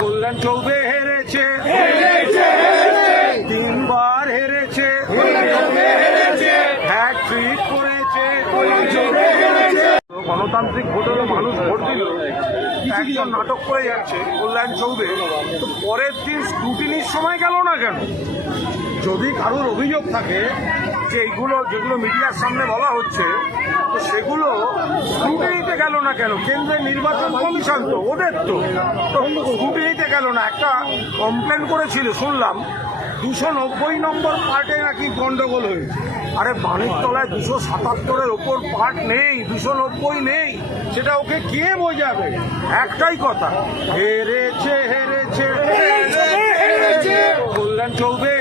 কল্যাণ চৌবে হেরেছে, তিনবার হেরেছে, হ্যাট্রিক করেছে। গণতান্ত্রিক ভোটে মানুষ ভোট দিল, একজন নাটক করে যাচ্ছে কল্যাণ চৌবে, তো পরের দিন স্ক্রুটিনির সময় গেল না কেন? যদি কারোর অভিযোগ থাকে যে এইগুলো যেগুলো মিডিয়ার সামনে বলা হচ্ছে, তো সেগুলো স্ক্রুটিনিতে গেল না কেন? কেন্দ্রের নির্বাচন কমিশন তো ওদের তো স্ক্রুটিনিতে গেল না। একটা কমপ্লেন করেছিল শুনলাম 290 নম্বর পার্টে নাকি গন্ডগোল হয়েছে। আরে বাণীতলায় 277-এর ওপর পার্ট নেই, 290 নেই, সেটা ওকে কে বোঝাবে? একটাই কথা, হেরেছে হেরেছে কল্যাণ চৌবে